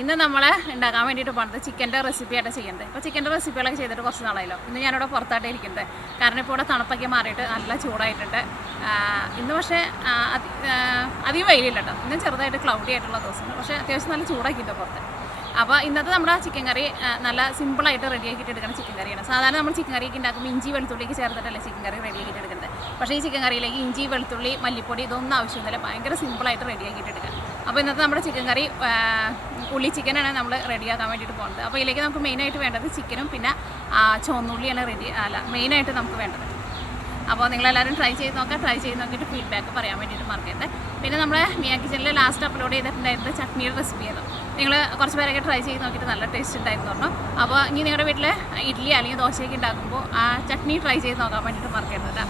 ഇന്ന് നമ്മൾ ഉണ്ടാക്കാൻ വേണ്ടിയിട്ട് പോകുന്നത് ചിക്കൻ്റെ റെസിപ്പിയായിട്ട് ചെയ്യുന്നത്. ഇപ്പോൾ ചിക്കൻ്റെ റെസിപ്പികളൊക്കെ ചെയ്തിട്ട് കുറച്ച് നാളായല്ലോ. ഇന്ന് ഞാനിവിടെ പുറത്തായിട്ട് ഇരിക്കുന്നത്. കാരണം ഇപ്പോൾ ഇവിടെ തണുപ്പൊക്കെ മാറിയിട്ട് നല്ല ചൂടായിട്ടുണ്ട്. ഇന്ന് പക്ഷേ അധികം വെയിലില്ല കേട്ടോ. ഇന്ന് ചെറുതായിട്ട് ക്ലൗഡി ആയിട്ടുള്ള ദിവസമാണ്. പക്ഷേ അത്യാവശ്യം നല്ല ചൂടാക്കിയിട്ട് പുറത്ത്. അപ്പോൾ ഇന്നത്തെ നമ്മുടെ ചിക്കൻ കറി നല്ല സിമ്പിളായിട്ട് റെഡിയാക്കിയിട്ട് എടുക്കുന്ന ചിക്കൻ കറിയാണ്. സാധാരണ നമ്മൾ ചിക്കൻ കറിയൊക്കെ ഉണ്ടാക്കുമ്പോൾ ഇഞ്ചി വെളുത്തുള്ളിക്ക് ചേർത്തിട്ടല്ലേ ചിക്കൻ കറി റെഡിയാക്കിയിട്ട് എടുക്കുന്നത്. പക്ഷേ ഈ ചിക്കൻ കറിയിലേക്ക് ഇഞ്ചി വെളുത്തുള്ളി മല്ലിപ്പൊടി ഇതൊന്നും ആവശ്യമൊന്നുമില്ല. ഭയങ്കര സിമ്പിളായിട്ട് റെഡിയാക്കിയിട്ട് എടുക്കുക. അപ്പോൾ ഇന്നത്തെ നമ്മുടെ ചിക്കൻ കറി ഉള്ളി ചിക്കനാണ് നമ്മൾ റെഡിയാക്കാൻ വേണ്ടിയിട്ട് പോകുന്നത്. അപ്പോൾ ഇതിലേക്ക് നമുക്ക് മെയിനായിട്ട് വേണ്ടത് ചിക്കനും പിന്നെ ചുവന്നുള്ളിയാണ് മെയിനായിട്ട് നമുക്ക് വേണ്ടത്. അപ്പോൾ നിങ്ങളെല്ലാവരും ട്രൈ ചെയ്ത് നോക്കിയിട്ട് ഫീഡ്ബാക്ക് പറയാൻ വേണ്ടിയിട്ട് മറക്കരുത്. പിന്നെ നമ്മുടെ മിയ കിച്ചണിൽ ലാസ്റ്റ് അപ്ലോഡ് ചെയ്തിട്ടുണ്ടായിരുന്നത് ചട്നിയുടെ റെസിപ്പിയാണ്. നിങ്ങൾ കുറച്ച് പേരൊക്കെ ട്രൈ ചെയ്ത് നോക്കിയിട്ട് നല്ല ടേസ്റ്റ് ഉണ്ടായിരുന്നു പറഞ്ഞു. അപ്പോൾ ഇനി നിങ്ങളുടെ വീട്ടിൽ ഇഡ്ഡലി അല്ലെങ്കിൽ ദോശയൊക്കെ ഉണ്ടാക്കുമ്പോൾ ആ ചട്നി ട്രൈ ചെയ്ത് നോക്കാൻ വേണ്ടിയിട്ട് മറക്കരുത്.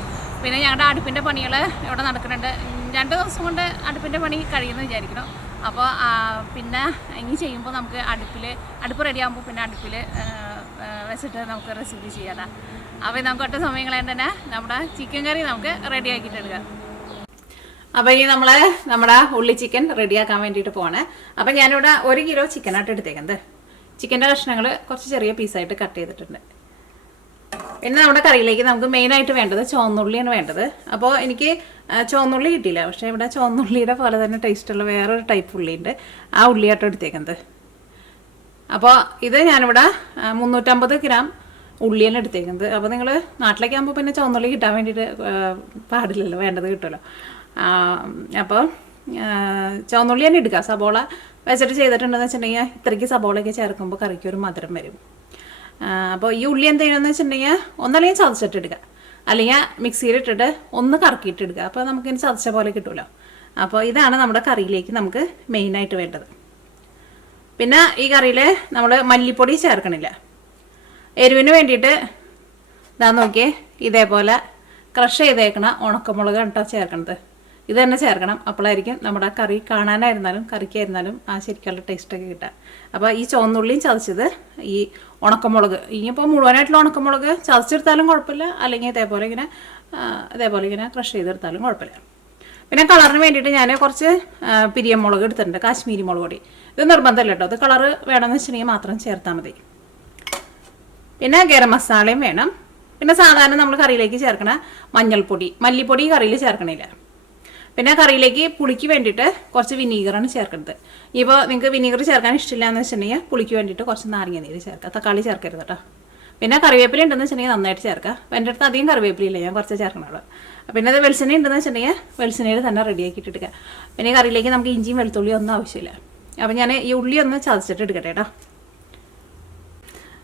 പിന്നെ ഞങ്ങളുടെ അടുപ്പിൻ്റെ പണികൾ ഇവിടെ നടക്കുന്നുണ്ട്. 2 ദിവസം കൊണ്ട് അടുപ്പിൻ്റെ പണി കഴിയുമെന്ന് വിചാരിക്കണം. അപ്പോൾ പിന്നെ ഇനി ചെയ്യുമ്പോൾ നമുക്ക് അടുപ്പ് റെഡിയാകുമ്പോൾ പിന്നെ അടുപ്പിൽ വെച്ചിട്ട് നമുക്ക് റെസിപ്പി ചെയ്യാം. അപ്പോൾ നമുക്ക് ഒറ്റ സമയങ്ങളായിട്ട് തന്നെ നമ്മുടെ ചിക്കൻ കറി നമുക്ക് റെഡിയാക്കിയിട്ട് എടുക്കാം. അപ്പോൾ ഇനി നമ്മുടെ ഉള്ളി ചിക്കൻ റെഡിയാക്കാൻ വേണ്ടിയിട്ട് പോകണേ. അപ്പോൾ ഞാനിവിടെ 1 കിലോ ചിക്കനായിട്ട് എടുത്തേക്കുന്നത്. ചിക്കൻ്റെ കഷ്ണങ്ങൾ കുറച്ച് ചെറിയ പീസായിട്ട് കട്ട് ചെയ്തിട്ടുണ്ട്. പിന്നെ നമ്മുടെ കറിയിലേക്ക് നമുക്ക് മെയിനായിട്ട് വേണ്ടത് ചുവന്നുള്ളിയാണ് വേണ്ടത്. അപ്പോൾ എനിക്ക് ചുവന്നുള്ളി കിട്ടിയില്ല. പക്ഷേ ഇവിടെ ചുവന്നുള്ളിയുടെ പോലെ തന്നെ ടേസ്റ്റുള്ള വേറൊരു ടൈപ്പ് ഉള്ളിയുണ്ട്. ആ ഉള്ളിയായിട്ട് എടുത്തേക്കുന്നത്. അപ്പോൾ ഇത് ഞാനിവിടെ 350 ഗ്രാം ഉള്ളിയാണ് എടുത്തേക്കുന്നത്. അപ്പോൾ നിങ്ങൾ നാട്ടിലേക്ക് ആകുമ്പോൾ പിന്നെ ചുവന്നുള്ളി കിട്ടാൻ വേണ്ടിയിട്ട് പാടില്ലല്ലോ, വേണ്ടത് കിട്ടുമല്ലോ. അപ്പോൾ ചുവന്നുള്ളി തന്നെ എടുക്കുക. സബോള വെച്ചിട്ട് ചെയ്തിട്ടുണ്ടെന്ന് വെച്ചിട്ടുണ്ടെങ്കിൽ ഇത്രയ്ക്ക് സബോളയൊക്കെ ചേർക്കുമ്പോൾ കറിക്ക് ഒരു മധുരം വരും. അപ്പോൾ ഈ ഉള്ളി എന്ത് ചെയ്യണമെന്ന് വെച്ചിട്ടുണ്ടെങ്കിൽ ഒന്നല്ലെങ്കിൽ ചതച്ചിട്ടെടുക്കുക, അല്ലെങ്കിൽ മിക്സിയിലിട്ടിട്ട് ഒന്ന് കറക്കിയിട്ടെടുക്കുക. അപ്പോൾ നമുക്കിനി ചതച്ച പോലെ കിട്ടുമല്ലോ. അപ്പോൾ ഇതാണ് നമ്മുടെ കറിയിലേക്ക് നമുക്ക് മെയിനായിട്ട് വേണ്ടത്. പിന്നെ ഈ കറിയിൽ നമ്മൾ മല്ലിപ്പൊടി ചേർക്കണില്ല. എരിവിന് വേണ്ടിയിട്ട് ഇതാ നോക്കിയേ, ഇതേപോലെ ക്രഷ് ചെയ്തേക്കണ ഉണക്കമുളക് കേട്ടോ ചേർക്കണത്. ഇത് തന്നെ ചേർക്കണം. അപ്പോഴായിരിക്കും നമ്മുടെ കറി കാണാനായിരുന്നാലും കറിക്കായിരുന്നാലും ആ ശരിക്കുള്ള ടേസ്റ്റൊക്കെ കിട്ടുക. അപ്പോൾ ഈ ചുവന്നുള്ളിയും ചതച്ചത്, ഈ ഉണക്കമുളക്, ഇനിയിപ്പോൾ മുഴുവനായിട്ടുള്ള ഉണക്കമുളക് ചതച്ചെടുത്താലും കുഴപ്പമില്ല, അല്ലെങ്കിൽ ഇതേപോലെ ഇങ്ങനെ ക്രഷ് ചെയ്തെടുത്താലും കുഴപ്പമില്ല. പിന്നെ കളറിന് വേണ്ടിയിട്ട് ഞാൻ കുറച്ച് പിരിയമുളക് എടുത്തിട്ടുണ്ട്, കാശ്മീരി മുളക് പൊടി. ഇത് നിർബന്ധമല്ല കേട്ടോ, ഇത് കളറ് വേണമെന്ന് വെച്ചിട്ടുണ്ടെങ്കിൽ മാത്രം ചേർത്താൽ മതി. പിന്നെ ഗരം മസാലയും വേണം. പിന്നെ സാധാരണ നമ്മൾ കറിയിലേക്ക് ചേർക്കണ മഞ്ഞൾപ്പൊടി, മല്ലിപ്പൊടി കറിയിൽ ചേർക്കണില്ല. പിന്നെ കറിയിലേക്ക് പുളിക്ക് വേണ്ടിയിട്ട് കുറച്ച് വിനീഗറാണ് ചേർക്കുന്നത്. ഇപ്പോൾ നിങ്ങൾക്ക് വിനീഗർ ചേർക്കാൻ ഇഷ്ടമില്ല എന്ന് വെച്ചിട്ടുണ്ടെങ്കിൽ പുളിക്ക് വേണ്ടിയിട്ട് കുറച്ച് നാരങ്ങ നീര് ചേർക്കുക, തക്കാളി ചേർക്കരുത് കേട്ടോ. പിന്നെ കറിവേപ്പില ഉണ്ടെന്ന് വെച്ചിട്ടുണ്ടെങ്കിൽ നന്നായിട്ട് ചേർക്കുക. അപ്പോൾ എൻ്റെ അടുത്ത് അധികം കറിവേപ്പിലയില്ല, ഞാൻ കുറച്ച് ചേർക്കണുള്ളൂ. പിന്നെ അത് വെളിച്ചെണ്ണ ഉണ്ടെന്ന് വെച്ചിട്ടുണ്ടെങ്കിൽ വെളിച്ചെണ്ണയിൽ തന്നെ റെഡിയാക്കിയിട്ട് എടുക്കുക. പിന്നെ കറിയിലേക്ക് നമുക്ക് ഇഞ്ചിയും വെളുത്തുള്ളിയും ഒന്നും ആവശ്യമില്ല. അപ്പോൾ ഞാൻ ഈ ഉള്ളി ഒന്ന് ചതച്ചിട്ട് എടുക്കട്ടെ കേട്ടോ.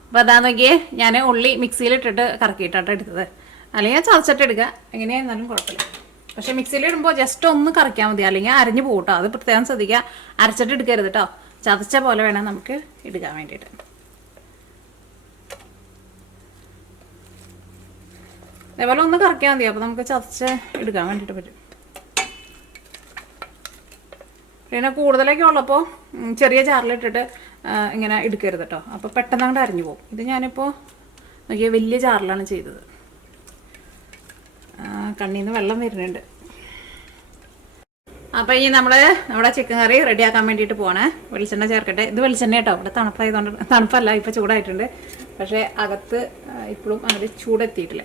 അപ്പോൾ അതാ നോക്കിയേ, ഞാൻ ഉള്ളി മിക്സിയിലിട്ടിട്ട് കറക്കിയിട്ടാണ് എടുത്തത്. അല്ലെങ്കിൽ ചതച്ചിട്ട് എടുക്കുക, എങ്ങനെയായിരുന്നാലും കുഴപ്പമില്ല. പക്ഷേ മിക്സിയിലിടുമ്പോൾ ജസ്റ്റ് ഒന്ന് കറക്കിയാൽ മതി, അല്ലെങ്കിൽ അരഞ്ഞു പോകും കേട്ടോ. അത് പ്രത്യേകം ശ്രദ്ധിക്കുക, അരച്ചിട്ട് എടുക്കരുത് കേട്ടോ. ചതച്ച പോലെ വേണം നമുക്ക് എടുക്കാൻ വേണ്ടിയിട്ട്. അതേപോലെ ഒന്ന് കറക്കിയാൽ മതി, അപ്പോൾ നമുക്ക് ചതച്ച് എടുക്കാൻ വേണ്ടിയിട്ട് പറ്റും. പിന്നെ കൂടുതലൊക്കെ ഉള്ളപ്പോൾ ചെറിയ ജാറിലിട്ടിട്ട് ഇങ്ങനെ എടുക്കരുത് കേട്ടോ, അപ്പോൾ പെട്ടെന്ന് അങ്ങോട്ട് അരഞ്ഞു പോകും. ഇത് ഞാനിപ്പോൾ നോക്കിയാൽ വലിയ ജാറിലാണ് ചെയ്തത്. കണ്ണിൽ നിന്ന് വെള്ളം വരുന്നുണ്ട്. അപ്പോൾ ഇനി നമ്മുടെ ചിക്കൻ കറി റെഡിയാക്കാൻ വേണ്ടിയിട്ട് പോകണേ. വെളിച്ചെണ്ണ ചേർക്കട്ടെ. ഇത് വെളിച്ചെണ്ണ കേട്ടോ, ഇവിടെ തണുപ്പായതുകൊണ്ട്, തണുപ്പല്ല ഇപ്പോൾ ചൂടായിട്ടുണ്ട്, പക്ഷേ അകത്ത് ഇപ്പോഴും അങ്ങനെ ചൂടെത്തിയിട്ടില്ല.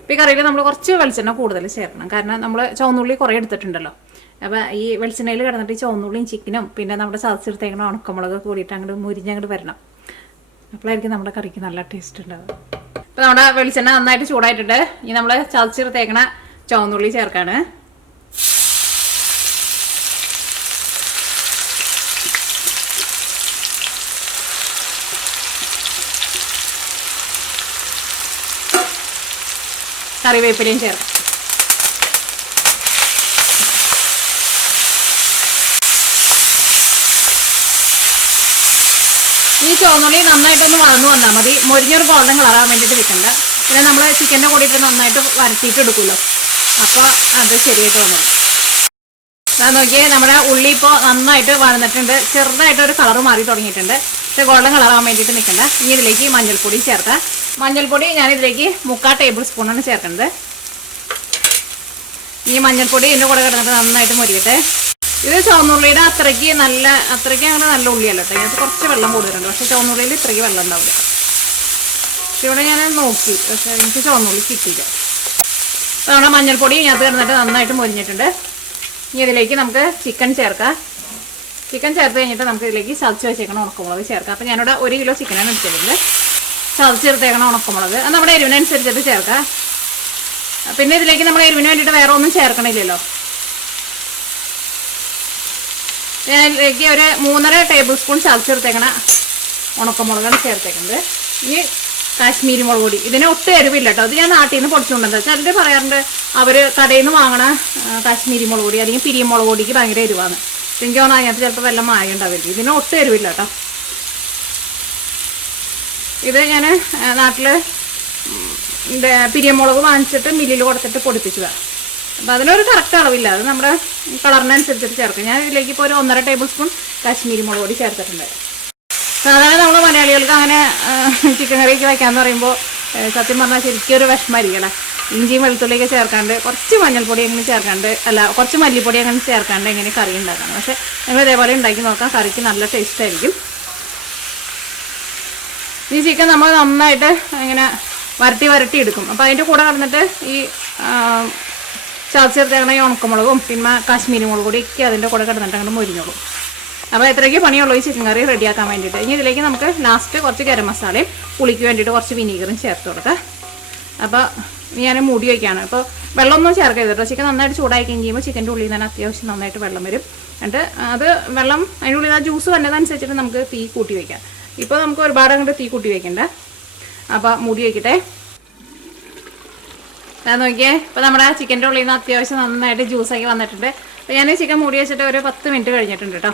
ഇപ്പോൾ ഈ കറിയിൽ നമ്മൾ കുറച്ച് വെളിച്ചെണ്ണ കൂടുതൽ ചേർക്കണം, കാരണം നമ്മൾ ചുവന്നുള്ളി കുറേ എടുത്തിട്ടുണ്ടല്ലോ. അപ്പോൾ ഈ വെളിച്ചെണ്ണയിൽ കിടന്നിട്ട് ഈ ചുവന്നുള്ളിയും ചിക്കനും പിന്നെ നമ്മുടെ ചതച്ചെടുത്തേക്കണ ഉണക്കമുളക് കൂടിയിട്ട് അങ്ങോട്ട് മുരിഞ്ഞങ്ങോട്ട് വരണം. അപ്പോഴായിരിക്കും നമ്മുടെ കറിക്ക് നല്ല ടേസ്റ്റ് ഉണ്ടാവുക. ഇപ്പോൾ നമ്മുടെ വെളിച്ചെണ്ണ നന്നായിട്ട് ചൂടായിട്ടുണ്ട്. ഇനി നമ്മൾ ചതച്ചെടുത്തേക്കണ ചുവന്നുള്ളി ചേർക്കാണ്. കറിവേപ്പിലയും ചേർക്കാം. ഈ ചുവന്നുള്ളി നന്നായിട്ടൊന്ന് വളർന്നു വന്നാൽ മതി, മൊരിഞ്ഞൊരു ഗോൾഡൻ കളറാൻ വേണ്ടിയിട്ട് വെക്കണ്ട. പിന്നെ നമ്മൾ ചിക്കൻ്റെ കൂടിയിട്ട് നന്നായിട്ട് വരട്ടിയിട്ട് എടുക്കുമല്ലോ, അപ്പോൾ അത് ശരിയായിട്ട് വന്നു. ഞാൻ നോക്കിയാൽ നമ്മുടെ ഉള്ളി ഇപ്പോൾ നന്നായിട്ട് വഴന്നിട്ടുണ്ട്, ചെറുതായിട്ടൊരു കളറ് മാറി തുടങ്ങിയിട്ടുണ്ട്. പക്ഷേ ഗോൾഡൻ കളറാൻ വേണ്ടിയിട്ട് നിൽക്കണ്ട. ഇനി ഇതിലേക്ക് മഞ്ഞൾപ്പൊടി ചേർക്കാം. മഞ്ഞൾപ്പൊടി ഞാനിതിലേക്ക് 3/4 ടേബിൾ സ്പൂണാണ് ചേർക്കുന്നത്. ഈ മഞ്ഞൾപ്പൊടി ഇതിൻ്റെ കൂടെ കിടന്നിട്ട് നന്നായിട്ട് മൊരിയട്ടെ. ഇത് ചുവന്നുള്ളിയുടെ അത്രയ്ക്ക് അങ്ങനെ നല്ല ഉള്ളിയല്ല കേട്ടോ. ഇതിനകത്ത് കുറച്ച് വെള്ളം കൂടുതലുണ്ട്. പക്ഷേ ചുവന്നുള്ളിയിൽ ഇത്രയ്ക്ക് വെള്ളം ഉണ്ടാവില്ല. പക്ഷെ ഇവിടെ ഞാൻ നോക്കി, പക്ഷേ എനിക്ക് ചുവന്നുള്ളി കിട്ടിയില്ല. അപ്പോൾ നമ്മുടെ മഞ്ഞൾപ്പൊടി ഇതിനകത്ത് കിടന്നിട്ട് നന്നായിട്ട് മൊരിഞ്ഞിട്ടുണ്ട്. ഇനി ഇതിലേക്ക് നമുക്ക് ചിക്കൻ ചേർക്കാം. ചിക്കൻ ചേർത്ത് കഴിഞ്ഞിട്ട് നമുക്ക് ഇതിലേക്ക് ചതച്ച് വെച്ചേക്കണം ഉണക്കമുളക് ചേർക്കാം. അപ്പോൾ ഞാനിവിടെ 1 കിലോ ചിക്കനാണ് എടുത്തിട്ടുണ്ട്. ചതച്ചെടുത്തേക്കണം ഉണക്കമുളക്. അത് നമ്മുടെ എരിവിനനുസരിച്ചിട്ട് ചേർക്കാം. പിന്നെ ഇതിലേക്ക് നമ്മൾ എരിവിന് വേണ്ടിയിട്ട് വേറെ ഒന്നും ചേർക്കണില്ലല്ലോ. ഞാൻ ഇതിലേക്ക് ഒരു 3.5 ടേബിൾ സ്പൂൺ ചതച്ചെടുത്തേക്കണ ഉണക്കമുളകാണ് ചേർത്തേക്കുന്നത്. ഇനി കാശ്മീരി മുളക് പൊടി. ഇതിന് ഒട്ടും എരിവില്ല കേട്ടോ. അത് ഞാൻ നാട്ടിൽ നിന്ന് പൊടിച്ചുകൊണ്ടെന്താ ചിലർ പറയാറുണ്ട് അവർ കടയിൽ നിന്ന് വാങ്ങണ കാശ്മീരി മുളക് പൊടി അല്ലെങ്കിൽ പിരിയം മുളക് പൊടിക്ക് ഭയങ്കര എരിവാണ്. എനിക്ക് തോന്നുന്നു അതിനകത്ത് ചിലപ്പോൾ വല്ല മായ ഉണ്ടാവില്ല. ഇതിന് ഒട്ടും എരിവില്ല കേട്ടോ. ഇത് ഞാൻ നാട്ടിൽ പിരിയം മുളക് വാങ്ങിച്ചിട്ട് മില്ലിൽ കൊടുത്തിട്ട് പൊടിപ്പിച്ചതാണ്. അപ്പം അതിനൊരു കറക്റ്റ് അളവില്ല. അത് നമ്മുടെ കളറിനനുസരിച്ചിട്ട് ചേർക്കും. ഞാൻ ഇതിലേക്ക് ഇപ്പോൾ ഒരു 1.5 ടേബിൾ സ്പൂൺ കാശ്മീരി മുളക് പൊടി ചേർത്തിട്ടുണ്ട്. സാധാരണ നമ്മൾ മലയാളികൾക്ക് അങ്ങനെ ചിക്കൻ കറിയൊക്കെ വയ്ക്കാമെന്ന് പറയുമ്പോൾ സത്യം പറഞ്ഞാൽ ശരിക്കും ഒരു വിഷമമായിരിക്കണം. ഇഞ്ചിയും വെളുത്തുള്ളിയൊക്കെ ചേർക്കാണ്ട് കുറച്ച് മഞ്ഞൾപ്പൊടി അങ്ങനെ ചേർക്കാണ്ട് കുറച്ച് മല്ലിപ്പൊടി അങ്ങനെ ചേർക്കാണ്ട് എങ്ങനെ കറി ഉണ്ടാക്കണം. പക്ഷേ നിങ്ങൾ ഇതേപോലെ ഉണ്ടാക്കി നോക്കാം. കറിക്ക് നല്ല ടേസ്റ്റ് ആയിരിക്കും. ഈ ചിക്കൻ നമ്മൾ നന്നായിട്ട് ഇങ്ങനെ വരട്ടി എടുക്കും. അപ്പോൾ അതിൻ്റെ കൂടെ കിടന്നിട്ട് ഈ ചതച്ചെടുത്തേക്കണ ഈ ഉണക്കമുളകും പിന്നെ കാശ്മീരി മുളക് പൊടിയൊക്കെ അതിൻ്റെ കൂടെ കിടന്നിട്ട് അങ്ങനെ മൊരിഞ്ഞോളും. അപ്പോൾ എത്രയ്ക്ക് പണിയുള്ളൂ ഈ ചിക്കൻ കറി റെഡിയാക്കാൻ വേണ്ടിയിട്ട്. ഇനി ഇതിലേക്ക് നമുക്ക് ലാസ്റ്റ് കുറച്ച് ഗരം മസാലയും പുളിക്ക് വേണ്ടിയിട്ട് കുറച്ച് വിനീഗറും ചേർത്ത് കൊടുക്കാം. അപ്പോൾ ഞാൻ മൂടി വയ്ക്കുകയാണ്. അപ്പോൾ വെള്ളമൊന്നും ചേർക്കരുത് കേട്ടോ. ചിക്കൻ നന്നായിട്ട് ചൂടായി കഴിയുമ്പോൾ ചിക്കൻ്റെ ഉള്ളിൽ നിന്ന് അത്യാവശ്യം നന്നായിട്ട് വെള്ളം വരും. എന്നിട്ട് അത് വെള്ളം അതിൻ്റെ ഉള്ളിൽ ആ ജ്യൂസ് വന്നതനുസരിച്ചിട്ട് നമുക്ക് തീ കൂട്ടി വയ്ക്കാം. ഇപ്പോൾ നമുക്ക് ഒരുപാട് അങ്ങോട്ട് തീ കൂട്ടി വയ്ക്കണ്ട. അപ്പോൾ മൂടി വയ്ക്കട്ടെ. അത് നോക്കിയേ, ഇപ്പോൾ നമ്മുടെ ചിക്കൻ്റെ ഉള്ളിൽ നിന്ന് അത്യാവശ്യം നന്നായിട്ട് ജ്യൂസാക്കി വന്നിട്ടുണ്ട്. അപ്പോൾ ഞാൻ ചിക്കൻ മൂടി വെച്ചിട്ട് ഒരു 10 മിനിറ്റ് കഴിഞ്ഞിട്ടുണ്ട് കേട്ടോ.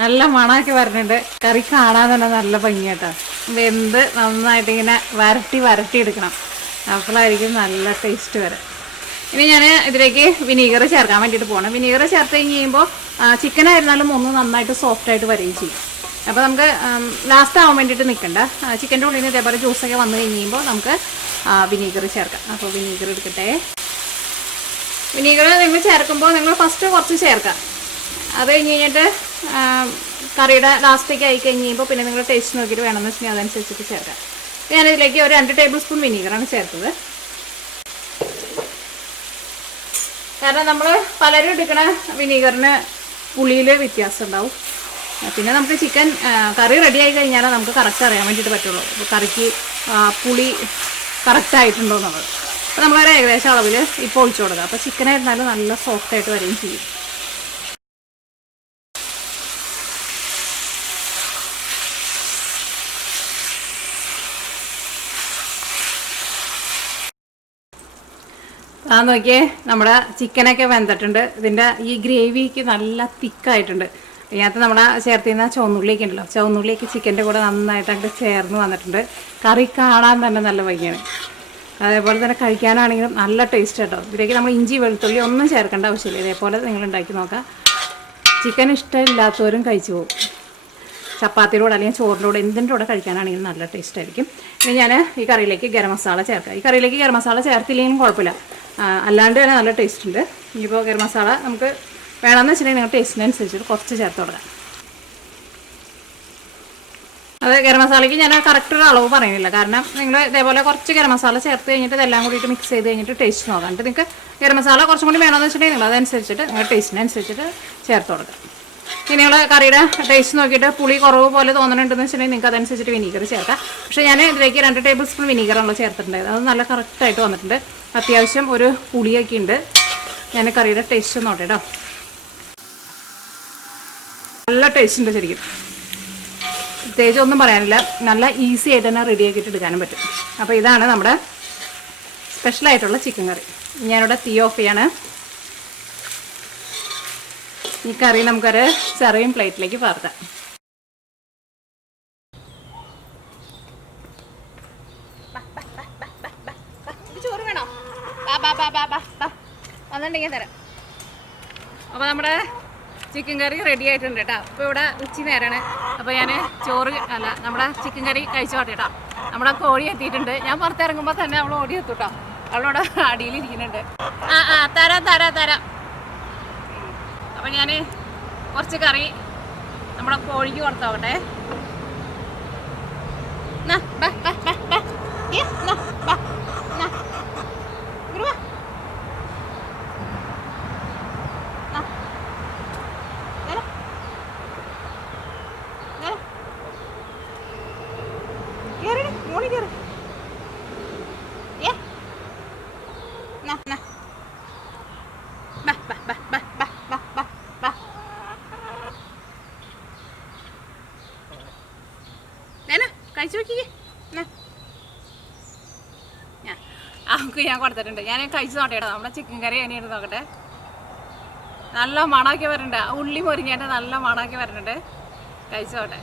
നല്ല മണമൊക്കെ വരുന്നുണ്ട്. കറി കാണാൻ തന്നെ നല്ല ഭംഗി കേട്ടോ. വെന്ത് നന്നായിട്ട് ഇങ്ങനെ വരട്ടി എടുക്കണം. അപ്പോഴായിരിക്കും നല്ല ടേസ്റ്റ് വരെ. ഇനി ഞാൻ ഇതിലേക്ക് വിനീഗർ ചേർക്കാൻ വേണ്ടിയിട്ട് പോകണം. വിനീഗർ ചേർത്ത് കഴിയുമ്പോൾ ചിക്കൻ ആയിരുന്നാലും ഒന്ന് നന്നായിട്ട് സോഫ്റ്റായിട്ട് വരികയും ചെയ്യും. അപ്പോൾ നമുക്ക് ലാസ്റ്റ് ആവാൻ വേണ്ടിയിട്ട് നിൽക്കണ്ട. ചിക്കൻ്റെ ഉള്ളിൽ നിന്ന് ഇതേപോലെ ജ്യൂസൊക്കെ വന്നു കഴിയുമ്പോൾ നമുക്ക് വിനീഗർ ചേർക്കാം. അപ്പോൾ വിനീഗർ എടുക്കട്ടെ. വിനീഗർ നിങ്ങൾ ചേർക്കുമ്പോൾ നിങ്ങൾ ഫസ്റ്റ് കുറച്ച് ചേർക്കാം. അത് കഴിഞ്ഞ് കഴിഞ്ഞിട്ട് കറിയുടെ ലാസ്റ്റേക്ക് ആയി കഴിയുമ്പോൾ പിന്നെ നിങ്ങൾ ടേസ്റ്റ് നോക്കിയിട്ട് വേണമെന്ന് വെച്ചിട്ടുണ്ടെങ്കിൽ അതനുസരിച്ചിട്ട് ചേർക്കാം. ഞാനിതിലേക്ക് ഒരു 2 ടേബിൾ സ്പൂൺ വിനീഗറാണ് ചേർത്തത്. കാരണം നമ്മൾ പലരും എടുക്കണ വിനീഗറിന് പുളിയിൽ വ്യത്യാസം ഉണ്ടാവും. പിന്നെ നമുക്ക് ചിക്കൻ കറി റെഡി ആയി കഴിഞ്ഞാൽ നമുക്ക് കറക്റ്റ് അറിയാൻ വേണ്ടിയിട്ട് പറ്റുള്ളൂ കറിക്ക് പുളി കറക്റ്റായിട്ടുണ്ടോ എന്നുള്ളത്. അപ്പോൾ നമ്മളൊരു ഏകദേശം അളവിൽ ഇപ്പോൾ ഒഴിച്ചു കൊടുക്കുക. അപ്പോൾ ചിക്കനായിരുന്നാലും നല്ല സോഫ്റ്റായിട്ട് വരികയും ചെയ്യും. ആ നോക്കിയേ, നമ്മുടെ ചിക്കനൊക്കെ വെന്തിട്ടുണ്ട്. ഇതിൻ്റെ ഈ ഗ്രേവിക്ക് നല്ല തിക്കായിട്ടുണ്ട്. ഇതിനകത്ത് നമ്മുടെ ചേർത്തിരുന്ന ചുവന്നുള്ളിയൊക്കെ ഉണ്ടല്ലോ, ചുവന്നുള്ളിയൊക്കെ ചിക്കൻ്റെ കൂടെ നന്നായിട്ട് അങ്ങോട്ട് ചേർന്ന് വന്നിട്ടുണ്ട്. കറി കാണാൻ തന്നെ നല്ല ഭംഗിയാണ്. അതേപോലെ തന്നെ കഴിക്കാനാണെങ്കിലും നല്ല ടേസ്റ്റ് കേട്ടോ. ഇതിലേക്ക് നമ്മൾ ഇഞ്ചി വെളുത്തുള്ളി ഒന്നും ചേർക്കേണ്ട ആവശ്യമില്ല. ഇതേപോലെ നിങ്ങൾ ഉണ്ടാക്കി നോക്കാം. ചിക്കൻ ഇഷ്ടമില്ലാത്തവരും കഴിച്ചു പോകും. ചപ്പാത്തിയുടെ കൂടെ അല്ലെങ്കിൽ ചോറിൻ്റെ കൂടെ എന്തിൻ്റെ കൂടെ കഴിക്കാനാണെങ്കിലും നല്ല ടേസ്റ്റ് ആയിരിക്കും. ഇനി ഞാൻ ഈ കറിയിലേക്ക് ഗരം മസാല ചേർക്കാം. ഈ കറിയിലേക്ക് ഗരം മസാല ചേർത്തില്ലെങ്കിലും കുഴപ്പമില്ല, അല്ലാണ്ട് തന്നെ നല്ല ടേസ്റ്റ് ഉണ്ട്. ഇനിയിപ്പോൾ ഗരം മസാല നമുക്ക് വേണമെന്ന് വെച്ചിട്ടുണ്ടെങ്കിൽ നിങ്ങൾ ടേസ്റ്റിനനുസരിച്ചിട്ട് കുറച്ച് ചേർത്ത് കൊടുക്കാം. അത് ഗരം മസാലയ്ക്ക് ഞാൻ കറക്റ്റ് ഒരു അളവ് പറയുന്നില്ല. കാരണം നിങ്ങൾ ഇതേപോലെ കുറച്ച് ഗരം മസാല ചേർത്ത് കഴിഞ്ഞിട്ട് ഇതെല്ലാം കൂടിയിട്ട് മിക്സ് ചെയ്ത് കഴിഞ്ഞിട്ട് ടേസ്റ്റ് നോക്കാം. എന്നിട്ട് നിങ്ങൾക്ക് ഗരം മസാല കുറച്ചും കൂടി വേണമെന്ന് വെച്ചിട്ടുണ്ടെങ്കിൽ നിങ്ങൾ അതനുസരിച്ചിട്ട് നിങ്ങൾ ടേസ്റ്റിനനുസരിച്ചിട്ട് ചേർത്ത് കൊടുക്കാം. ഇനി നിങ്ങൾ കറിയുടെ ടേസ്റ്റ് നോക്കിയിട്ട് പുളി കുറവ് പോലെ തോന്നുന്നുണ്ടെന്ന് വെച്ചിട്ടുണ്ടെങ്കിൽ നിങ്ങൾക്ക് അതനുസരിച്ചിട്ട് വിനീഗർ ചേർക്കാം. പക്ഷേ ഞാൻ ഇതിലേക്ക് 2 ടേബിൾ സ്പൂൺ വിനീഗറാണല്ലോ ചേർത്തിട്ടുണ്ടായത്. അത് നല്ല കറക്റ്റായിട്ട് വന്നിട്ടുണ്ട്. അത്യാവശ്യം ഒരു പുളിയൊക്കെ ഉണ്ട്. ഞാൻ കറിയുടെ ടേസ്റ്റ് നോട്ടെ കേട്ടോ. നല്ല ടേസ്റ്റ് ഉണ്ട് ശരിക്കും. പ്രത്യേകിച്ച് ഒന്നും പറയാനില്ല. നല്ല ഈസി ആയിട്ട് തന്നെ റെഡിയാക്കിയിട്ട് എടുക്കാനും പറ്റും. അപ്പോൾ ഇതാണ് നമ്മുടെ സ്പെഷ്യലായിട്ടുള്ള ചിക്കൻ കറി. ഞാനിവിടെ തീ ഓഫ് ചെയ്യാണ്. ഈ കറി നമുക്കൊരു ചെറിയ പ്ലേറ്റിലേക്ക് പകർത്താം. ചോറ് വേണോ? വന്നിട്ടുണ്ടെങ്കിൽ തരാം. അപ്പോൾ നമ്മുടെ ചിക്കൻ കറി റെഡി ആയിട്ടുണ്ട് കേട്ടോ. അപ്പോൾ ഇവിടെ ഉച്ച നേരമാണ്. അപ്പോൾ ഞാൻ നമ്മുടെ ചിക്കൻ കറി കഴിച്ചു പാട്ടെ കേട്ടോ. നമ്മുടെ കോഴി എത്തിയിട്ടുണ്ട്. ഞാൻ പുറത്തിറങ്ങുമ്പോൾ തന്നെ അവൾ ഓടി എത്തും കേട്ടോ. അവളോട് അടിയിലിരിക്കുന്നുണ്ട്. തരാം. അപ്പോൾ ഞാൻ കുറച്ച് കറി നമ്മുടെ കോഴിക്ക് കൊടുത്തോട്ടെ. കഴിച്ചു നോക്കിക്കേ. അവൾക്ക് ഞാൻ കൊടുത്തിട്ടുണ്ട്. ഞാൻ കഴിച്ചു നോട്ടേടാ. നമ്മുടെ ചിക്കൻ കറി എങ്ങനെയാണ് നോക്കട്ടെ. നല്ല മണാക്കി വരുന്നുണ്ട്. ഉള്ളി മുരിങ്ങേൻ്റെ നല്ല മണാക്കി വരുന്നുണ്ട്. കഴിച്ചു നോട്ടെ.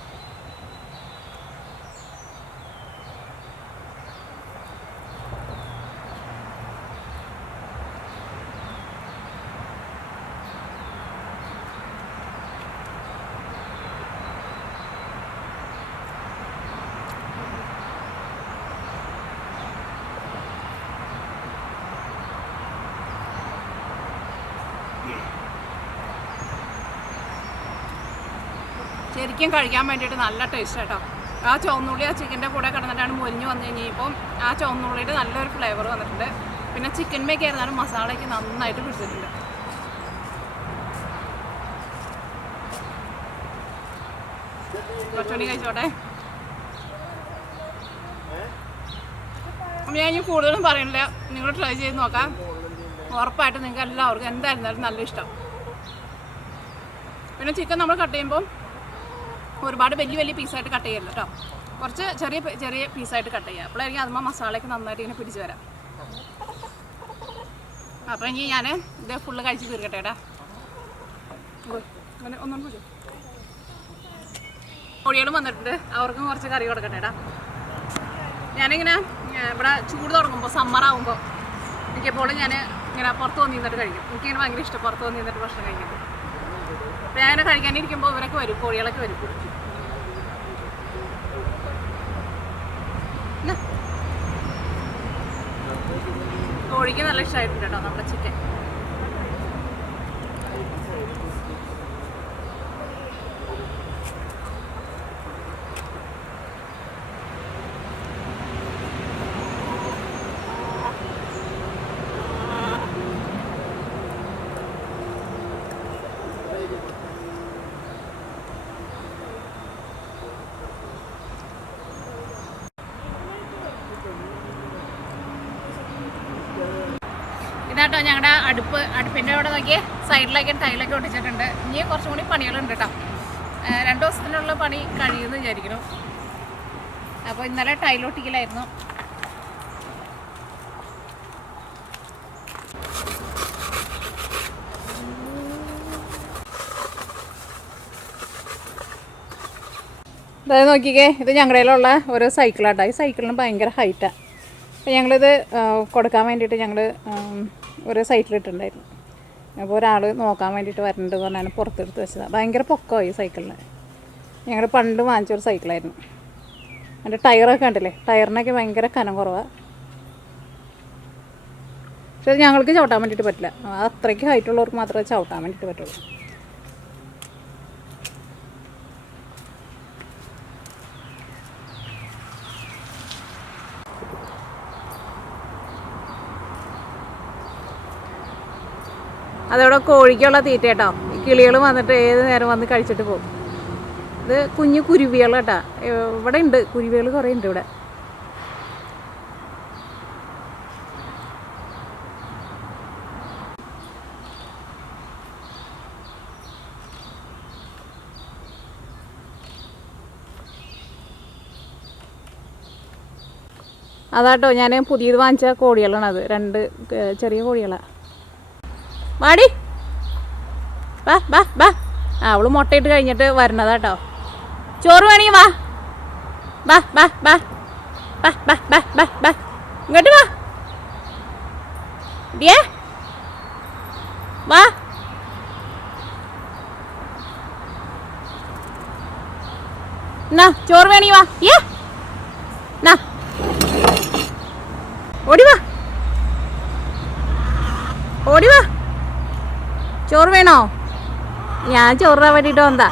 ശരിക്കും കഴിക്കാൻ വേണ്ടിയിട്ട് നല്ല ടേസ്റ്റ് കേട്ടോ. ആ ചുവന്നുള്ളി ആ ചിക്കൻ്റെ കൂടെ കിടന്നിട്ടാണ് മൊരിഞ്ഞ് വന്നു കഴിഞ്ഞപ്പോൾ ആ ചുവന്നുള്ളിയുടെ നല്ലൊരു ഫ്ലേവർ വന്നിട്ടുണ്ട്. പിന്നെ ചിക്കൻ മേക്ക് ആയിരുന്നാലും മസാലയ്ക്ക് നന്നായിട്ട് പിടിച്ചിട്ടുണ്ട്. കുറച്ചുകൂടി കഴിച്ചോട്ടെ. അപ്പം ഞാൻ ഇനി കൂടുതലും പറയണില്ല, നിങ്ങൾ ട്രൈ ചെയ്ത് നോക്കാം. ഉറപ്പായിട്ട് നിങ്ങൾക്ക് എല്ലാവർക്കും എന്തായിരുന്നാലും നല്ല ഇഷ്ടം. പിന്നെ ചിക്കൻ നമ്മൾ കട്ട് ചെയ്യുമ്പോൾ ഒരുപാട് വലിയ വലിയ പീസായിട്ട് കട്ട് ചെയ്യരുത് കേട്ടോ. കുറച്ച് ചെറിയ ചെറിയ പീസായിട്ട് കട്ട് ചെയ്യുക. അപ്പോഴായിരിക്കും അതുമ്മ മസാലയ്ക്ക് നന്നായിട്ട് ഇങ്ങനെ പിടിച്ച് വരാം. അപ്പോൾ ഇനി ഞാൻ ഇത് ഫുള്ള് കഴിച്ച് തീർക്കട്ടെ ഏട്ടാ. അങ്ങനെ ഒന്നും കൂടി കോഴികളും വന്നിട്ടുണ്ട്. അവർക്കും കുറച്ച് കറി കൊടുക്കട്ടെ ഏട്ടാ. ഞാനിങ്ങനെ ഇവിടെ ചൂട് തുടങ്ങുമ്പോൾ സമ്മറാകുമ്പോൾ മിക്കപ്പോഴും ഞാൻ ഇങ്ങനെ പുറത്ത് വന്ന് നിന്നിട്ട് കഴിക്കും. എനിക്കിങ്ങനെ ഭയങ്കര ഇഷ്ടം പുറത്ത് വന്ന് നിന്നിട്ട് ഭക്ഷണം കഴിക്കുന്നത്. അപ്പം ഞാൻ ഇങ്ങനെ കഴിക്കാനിരിക്കുമ്പോൾ ഇവരൊക്കെ വരും, കോഴികളൊക്കെ വരും. കോഴിക്ക് നല്ല ഇഷ്ടമായിട്ടുണ്ട് കേട്ടോ നമ്മുടെ ചിക്കൻ. ഇതാട്ടോ ഞങ്ങളുടെ അടുപ്പിൻ്റെ അവിടെ നോക്കി സൈഡിലേക്ക് ടൈലൊക്കെ ഒട്ടിച്ചിട്ടുണ്ട്. ഇനി കുറച്ചും കൂടി പണികളുണ്ട് കേട്ടോ. 2 ദിവസത്തിനുള്ള പണി കഴിയുമെന്ന് വിചാരിക്കുന്നു. അപ്പോൾ ഇന്നലെ ടൈലൊട്ടിക്കലായിരുന്നു. അതായത് നോക്കിക്കേ, ഇത് ഞങ്ങളുടെയിലുള്ള ഒരു സൈക്കിളാട്ടോ. ഈ സൈക്കിളിന് ഭയങ്കര ഹൈറ്റാണ്. അപ്പോൾ ഞങ്ങളിത് കൊടുക്കാൻ വേണ്ടിയിട്ട് ഞങ്ങൾ ഒരു സൈറ്റിലിട്ടുണ്ടായിരുന്നു. അപ്പോൾ ഒരാൾ നോക്കാൻ വേണ്ടിയിട്ട് വരേണ്ടത് പറഞ്ഞാൽ പുറത്തെടുത്ത് വെച്ചതാണ്. ഭയങ്കര പൊക്കമായി ഈ സൈക്കിളിന്. ഞങ്ങൾ പണ്ട് വാങ്ങിച്ചൊരു സൈക്കിളായിരുന്നു. അതിൻ്റെ ടയറൊക്കെ കണ്ടില്ലേ, ടയറിനൊക്കെ ഭയങ്കര കനം കുറവാണ്. പക്ഷെ അത് ഞങ്ങൾക്ക് ചവിട്ടാൻ വേണ്ടിയിട്ട് പറ്റില്ല. അത്രയ്ക്ക് ഹൈറ്റുള്ളവർക്ക് മാത്രമേ ചവിട്ടാൻ വേണ്ടിയിട്ട് പറ്റുള്ളൂ. അതവിടെ കോഴിക്കുള്ള തീറ്റ കേട്ടോ. ഈ കിളികൾ വന്നിട്ട് ഏത് നേരം വന്ന് കഴിച്ചിട്ട് പോകും. ഇത് കുഞ്ഞു കുരുവികൾ കേട്ടോ. ഇവിടെ ഉണ്ട് കുരുവികൾ കുറേ ഉണ്ട് ഇവിടെ. അതാട്ടോ ഞാൻ പുതിയത് വാങ്ങിച്ച കോഴികളാണത്. 2 ചെറിയ കോഴികളാണ്. വാടി വാ വാ വാ. അവള് മുട്ടയിട്ട് കഴിഞ്ഞിട്ട് വരണതാട്ടോ. ചോറ് വേണീ വാ വാ വാ വാ വാ വാ വാ വാ വാ. ഇങ്ങോട്ട് വാ ഡിയേ വാ. എന്നാ ചോറ് വേണീ വാ. ഏ എന്നാ ഓടി വാ ഓടി വാ. ചോറ് വേണോ? ഞാൻ ചോറിനാൻ വേണ്ടിയിട്ട് വന്നതാ.